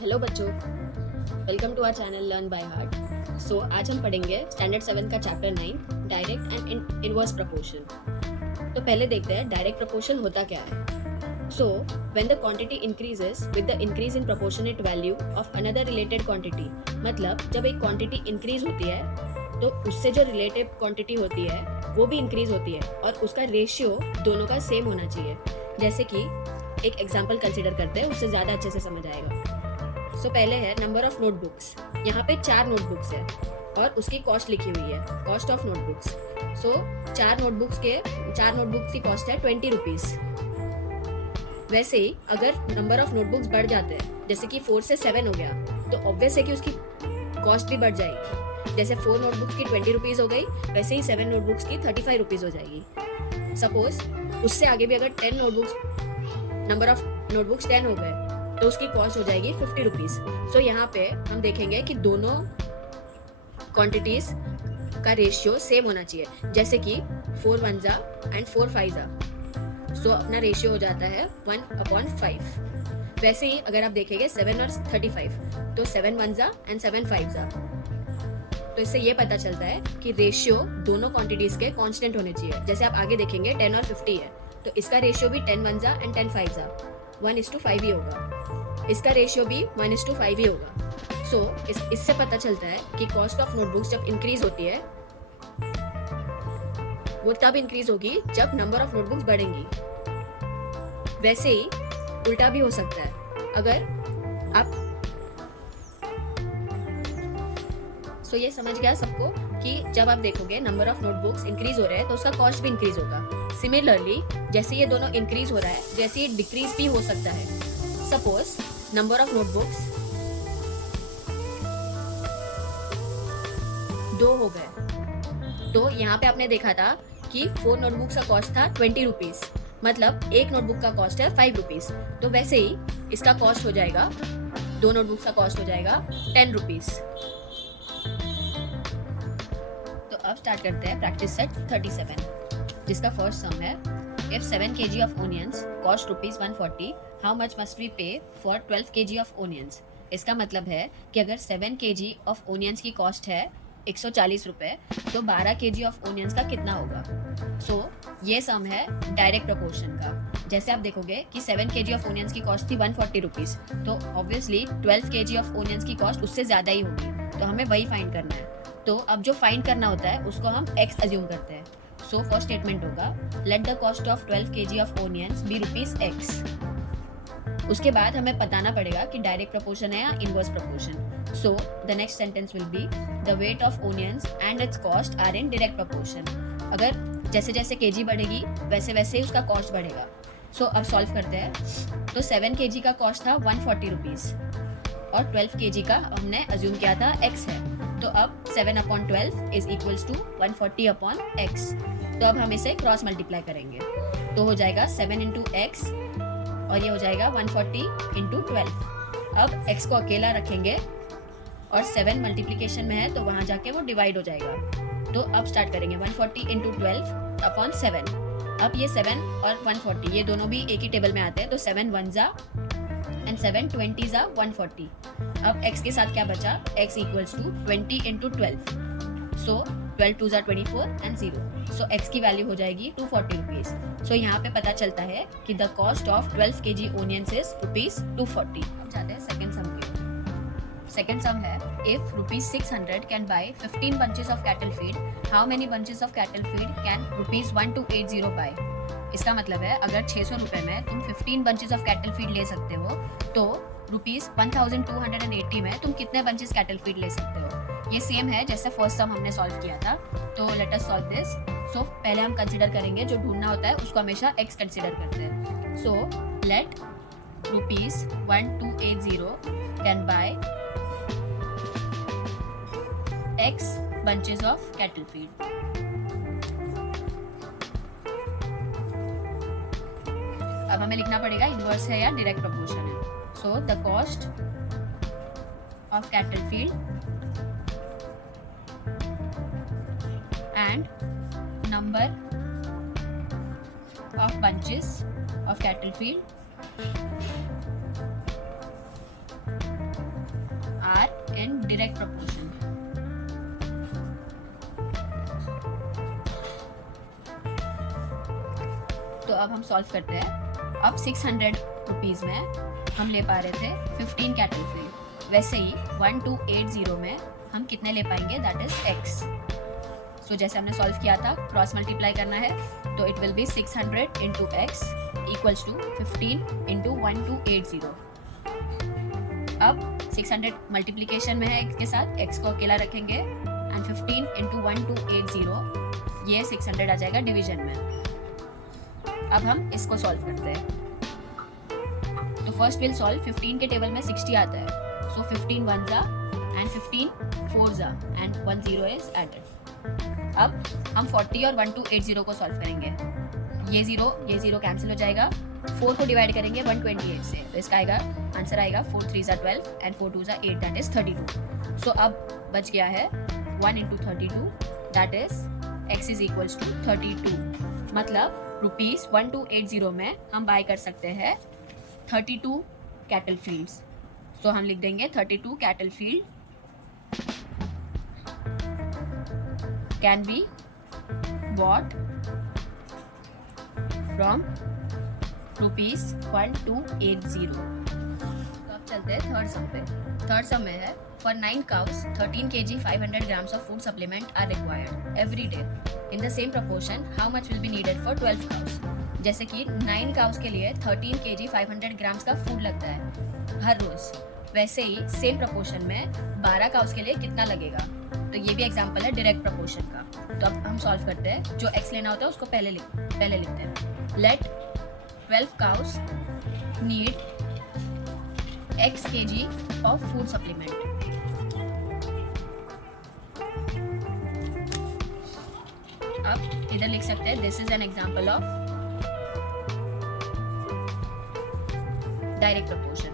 Hello बच्चों, welcome to our channel learn by heart. So आज हम पढ़ेंगे स्टैंडर्ड 7 का chapter 9 direct and inverse proportion. तो पहले देखते हैं डायरेक्ट प्रपोर्शन होता क्या है। So when the quantity increases with the increase in proportionate value of another related quantity, मतलब जब एक क्वांटिटी इंक्रीज होती है तो उससे जो रिलेटेड क्वांटिटी होती है वो भी इंक्रीज होती है और उसका रेशियो दोनों का सेम होना चाहिए। जैसे कि एक एग्जाम्पल कंसिडर करते हैं, उससे ज़्यादा अच्छे से समझ आएगा। सो पहले है नंबर ऑफ नोटबुक्स। यहाँ पे 4 नोटबुक्स है और उसकी कॉस्ट लिखी हुई है, cost of notebooks. So 4 notebooks की कॉस्ट है 20 रुपीज़। वैसे ही अगर नंबर ऑफ नोटबुक्स बढ़ जाते हैं, जैसे कि 4 से 7 हो गया, तो ऑब्वियस है कि उसकी कॉस्ट भी बढ़ जाएगी। जैसे 4 नोटबुक्स की 20 रुपीज़ हो गई, वैसे ही 7 नोटबुक्स की 35 रुपीज़ हो जाएगी। सपोज उससे आगे भी अगर नंबर ऑफ नोटबुक्स 10 हो गए तो उसकी कॉस्ट हो जाएगी 50 रुपीज़। सो यहाँ पे हम देखेंगे कि दोनों क्वांटिटीज का रेशियो सेम होना चाहिए। जैसे कि 4 1 एंड 4 5। सो अपना रेशियो हो जाता है 1/5। वैसे ही अगर आप देखेंगे 7 और 35, तो 7 1 एंड 7 5। तो इससे ये पता चलता है कि रेशियो दोनों क्वांटिटीज के कांस्टेंट होने चाहिए। जैसे आप आगे देखेंगे 10 और 50 है, तो इसका रेशियो भी 10 1 एंड 10 5 1:5 ही होगा। इसका रेशियो भी 1:5 ही होगा। सो इससे पता चलता है कि कॉस्ट ऑफ नोटबुक्स जब इंक्रीज होती है वो तब इंक्रीज होगी जब नंबर ऑफ नोटबुक्स बढ़ेंगी। वैसे ही उल्टा भी हो सकता है। अगर आप ये समझ गया सबको कि जब आप देखोगे नंबर ऑफ नोटबुक्स इंक्रीज हो रहे हैं तो उसका कॉस्ट भी इंक्रीज होगा। सिमिलरली जैसे ये दोनों इंक्रीज हो रहा है, जैसे ये डिक्रीज भी हो सकता है। सपोज नंबर ऑफ नोटबुक्स 2 हो गए, तो यहाँ पे आपने देखा था कि 4 नोटबुक्स का कॉस्ट था 20 रुपीज़, मतलब एक नोटबुक का कॉस्ट है 5 रुपीज़। तो वैसे ही इसका कॉस्ट हो जाएगा, 2 नोटबुक्स का कॉस्ट हो जाएगा 10 रुपीज़। तो अब स्टार्ट करते हैं प्रैक्टिस सेट 37, जिसका फर्स्ट सम है If 7 kg of onions cost ₹140, how much must we pay for 12 kg of onions? इसका मतलब है कि अगर 7 kg of onions की कॉस्ट है 140 रुपये, तो 12 kg of onions का कितना होगा? सो ये सम है डायरेक्ट प्रपोर्शन का। जैसे आप देखोगे कि 7 kg of onions की कॉस्ट थी 140 रुपीज़, तो ऑब्वियसली 12 kg of onions की कॉस्ट उससे ज़्यादा ही होगी, तो हमें वही फाइंड करना है। तो अब जो फाइंड करना होता है उसको हम x अज्यूम करते हैं। सो फर्स्ट स्टेटमेंट होगा let the cost of 12 kg of onions be ₹x। उसके बाद हमें बताना पड़ेगा कि डायरेक्ट प्रपोर्शन है या inverse proportion. So the next sentence will be the weight of onions and its cost are in direct proportion. अगर जैसे जैसे केजी बढ़ेगी वैसे वैसे ही उसका कॉस्ट बढ़ेगा। सो अब सॉल्व करते हैं। तो 7 kg का कॉस्ट था 140 रुपीज़ और 12 kg का हमने अज्यूम किया था x है। तो अब 7/12 इज इक्वल्स टू 140/x। तो अब हम इसे क्रॉस मल्टीप्लाई करेंगे, तो हो जाएगा 7 इंटू x और ये हो जाएगा 140 इंटू 12। अब x को अकेला रखेंगे और 7 मल्टीप्लीकेशन में है तो वहाँ जाके वो डिवाइड हो जाएगा। तो अब स्टार्ट करेंगे 140 इंटू 12/7। अब ये 7 और 140 ये दोनों भी एक ही टेबल में आते हैं, तो 7 1 एंड 7 20 140। अब x के साथ क्या बचा? x equals to 20 into 12। So 12 2 24 and 0। So x की वैल्यू हो जाएगी 240 रुपीज़। सो यहाँ पे पता चलता है कि the cost of 12 kg onions is ₹240। अब जाते हैं सेकेंड सम पे। सेकेंड सम है if ₹600 can buy 15 bunches of cattle feed, how many bunches of cattle feed can ₹1280 buy? इसका मतलब है अगर 600 रुपये में तुम 15 bunches ऑफ कैटल फीड ले सकते हो, तो ₹1280 में तुम कितने बंचेस कैटल फीड ले सकते हो? ये सेम है जैसे फर्स्ट सम हमने सॉल्व किया था। तो लेट अस सॉल्व दिस। सो पहले हम कंसिडर करेंगे जो ढूंढना होता है उसको हमेशा x कंसिडर करते हैं। So let ₹1280 can buy x bunches of cattle feed. अब हमें लिखना पड़ेगा इनवर्स है या डायरेक्ट प्रपोर्शन है। So the cost of cattle field and number of bunches of cattle field direct proportion. तो अब हम सॉल्व करते हैं। अब 600 रुपीज़ में हम ले पा रहे थे 15 कैटल फील्ड, वैसे ही 1280 में हम कितने ले पाएंगे, दैट इज x। सो जैसे हमने सॉल्व किया था, क्रॉस मल्टीप्लाई करना है, तो it will be 600 into x equals to 15 into 1280। अब 600 मल्टीप्लीकेशन में है के साथ, x को अकेला रखेंगे एंड 15 इंटू 1280 ये 600 आ जाएगा डिवीजन में। अब हम इसको सॉल्व करते हैं। तो फर्स्ट विल सॉल्व, 15 के टेबल में 60 आता है, सो 15 1 जा एंड 15 4 जा एंड 1 0 इज एडेड। अब हम 40 और 1280 को सॉल्व करेंगे। ये 0 कैंसिल हो जाएगा, 4 को डिवाइड करेंगे 128 से, तो इसका आएगा आंसर आएगा 4 3 जा 12 एंड 4 2 जा 8, दैट इज 32। सो अब बच गया है 1 into 32, that is x is equals to 32। मतलब ₹1280 में हम बाय कर सकते हैं 32 कैटल फील्ड्स। सो हम लिख देंगे 32 cattle field can be bought from ₹1280। तो अब चलते हैं थर्ड सम पे। थर्ड सम में है, for 9 cows 13 kg 500 grams of food supplement are required every day in the same proportion, how much will be needed for 12 cows। जैसे कि 9 cows के लिए 13 kg 500 grams का फूड लगता है हर रोज, वैसे ही सेम प्रपोर्शन में 12 cows के लिए कितना लगेगा। तो ये भी एग्जांपल है डायरेक्ट प्रपोर्शन का। तो अब हम सॉल्व करते हैं। जो x लेना होता है उसको पहले लिखते हैं। Let 12 cows need x kg of food supplement। अब इधर लिख सकते हैं, this is an example of direct proportion.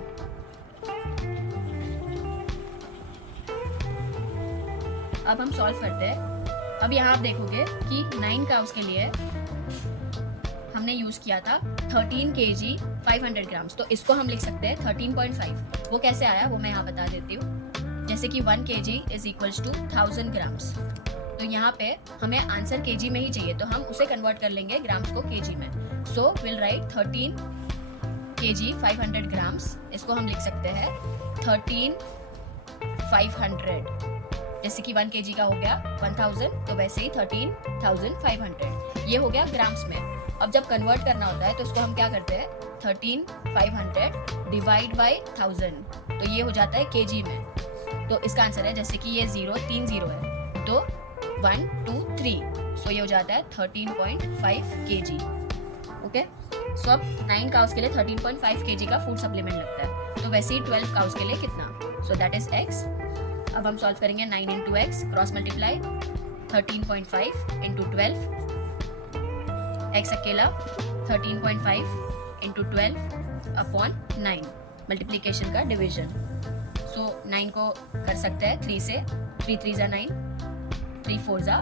अब हम सॉल्व करते हैं। अब यहाँ आप देखोगे कि 9 काउस के लिए हमने यूज किया था 13 kg 500 ग्राम्स, तो इसको हम लिख सकते हैं 13.5। वो कैसे आया वो मैं यहाँ बता देती हूँ। जैसे कि 1 kg is equals to 1000 grams, तो यहाँ पे हमें आंसर केजी में ही चाहिए, तो हम उसे कन्वर्ट कर लेंगे ग्राम्स को केजी में। So will write 13 kg 500 grams, इसको हम लिख सकते हैं 13,500। जैसे कि 1 kg का हो गया 1000, तो वैसे ही 13,500 ये हो गया ग्राम्स में। अब जब कन्वर्ट करना होता है तो इसको हम क्या करते हैं, 13,500 डिवाइड बाई 1000, तो ये हो जाता है केजी में। तो इसका आंसर है, जैसे कि ये 3 0 है, तो 1 2 3, सो ये हो जाता है 13.5 kg। ओके, सो अब 9 काउस के लिए 13.5 kg का फूड सप्लीमेंट लगता है, तो वैसे ही 12 काउस के लिए कितना, सो दैट इज x। अब हम सॉल्व करेंगे 9 into x, cross multiply 13.5 into 12, x अकेला 13.5 इंटू 12 अपॉन 9, मल्टीप्लीकेशन का डिवीजन। सो 9 को कर सकते हैं 3 से, 3 3 जा 9, 3 4 जा,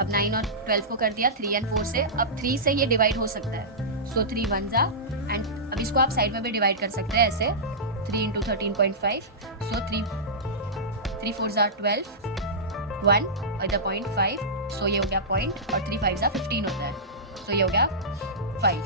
अब 9 और 12 को कर दिया 3 and 4 से। अब 3 से ये डिवाइड हो सकता है, सो 3 1 जा, एंड अब इसको आप साइड में भी डिवाइड कर सकते हैं ऐसे, 3 इंटू 13.5, सो 3 4 जा 12, 1 और इधर 0.5, सो ये हो गया पॉइंट, और 3 5 जा 15 होता है, सो ये हो गया 5।